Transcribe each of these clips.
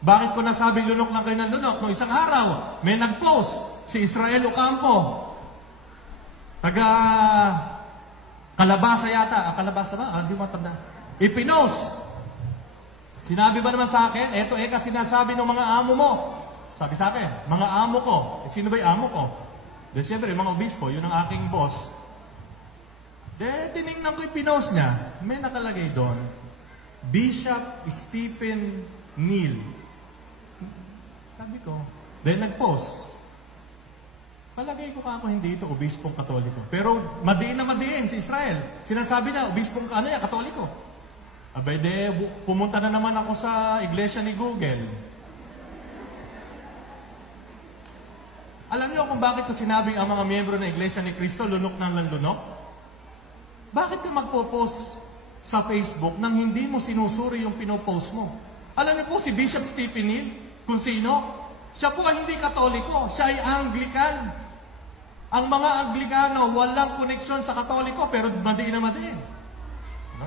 Bakit ko nasabing lunok lang kayo ng lunok? Noong isang araw, may nag-post, si Israel Ocampo. Taga Kalabasa yata. Kalabasa ba? Hindi mo matanda. Ipinost. Sinabi ba naman sa akin, eto kasi sinasabi ng mga amo mo. Sabi sa akin, mga amo ko. Sino ba yung amo ko? De, siyempre, mga obispo, yun ang aking boss. De, tinignan ko yung pinost niya. May nakalagay doon, Bishop Stephen Neal. Sabi ko, dahil nag-post. Palagay ko ako hindi ito obispong katoliko. Pero madiin na madiin si Israel. Sinasabi na, obispong katoliko. Abay de, pumunta na naman ako sa iglesia ni Google. Alam niyo kung bakit ko sinabing ang mga miyembro ng iglesia ni Cristo lunok ng lunok? Bakit ka magpo-post sa Facebook nang hindi mo sinusuri yung pinopost mo? Alam niyo po si Bishop Stephen Neal, kung sino? Siya po ay hindi katoliko, siya ay Anglican. Ang mga Anglikano, walang koneksyon sa katoliko, pero madiin na madiin. No?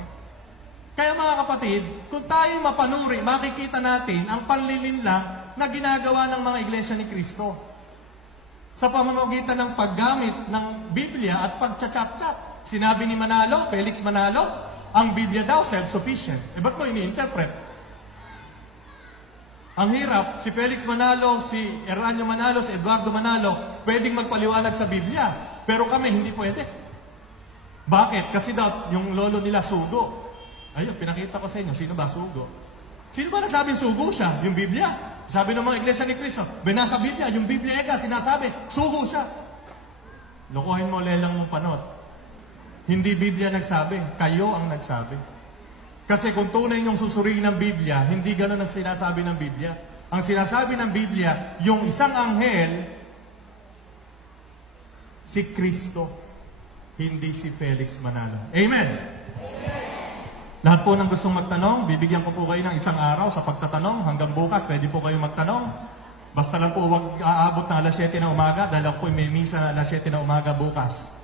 Kaya mga kapatid, kung tayo mapanuri, makikita natin ang panlilinlang na ginagawa ng mga iglesia ni Cristo sa pamamagitan ng paggamit ng Biblia at pagcha-chap-chap. Sinabi ni Manalo, Felix Manalo, ang Biblia daw self-sufficient. Ba't mo ini-interpret? Ang hirap, si Felix Manalo, si Eranio Manalo, si Eduardo Manalo, pwedeng magpaliwanag sa Biblia. Pero kami, hindi pwede. Bakit? Kasi daw, yung lolo nila sugo. Ayun, pinakita ko sa inyo, sino ba sugo? Sino ba nagsabing sugo siya? Yung Biblia. Sabi ng mga iglesia ni Cristo, binasa Biblia, yung Biblia sinasabi, sugo siya. Lokohin mo, lelang mong panot. Hindi Biblia nagsabi, kayo ang nagsabi. Kasi kung tunay yung susuriin ng Biblia, hindi gano'n ang sinasabi ng Biblia. Ang sinasabi ng Biblia, yung isang anghel, si Kristo, hindi si Felix Manalo. Amen? Lahat po ng gustong magtanong, bibigyan ko po kayo ng isang araw sa pagtatanong. Hanggang bukas, pwede po kayo magtanong. Basta lang po huwag aabot na alas 7 na umaga, dahil ako po may misa na alas 7 na umaga bukas.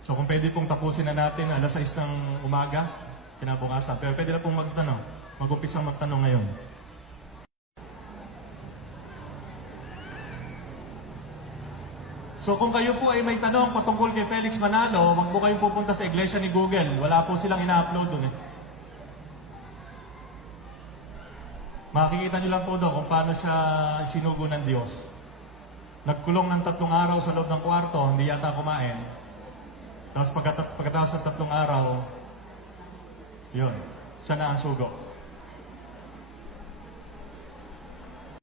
So kung pwede pong tapusin na natin alas 6 ng umaga, kinabukasan. Pero pwede na pong magtanong. Mag-umpisang magtanong ngayon. So kung kayo po ay may tanong patungkol kay Felix Manalo, wag po kayong pupunta sa iglesia ni Google. Wala po silang ina-upload dun eh. Makikita nyo lang po doon kung paano siya sinugo ng Diyos. Nagkulong ng 3 araw sa loob ng kwarto, hindi yata kumain. Tapos pagkatapos ng 3 araw, yun, siya na ang sugo.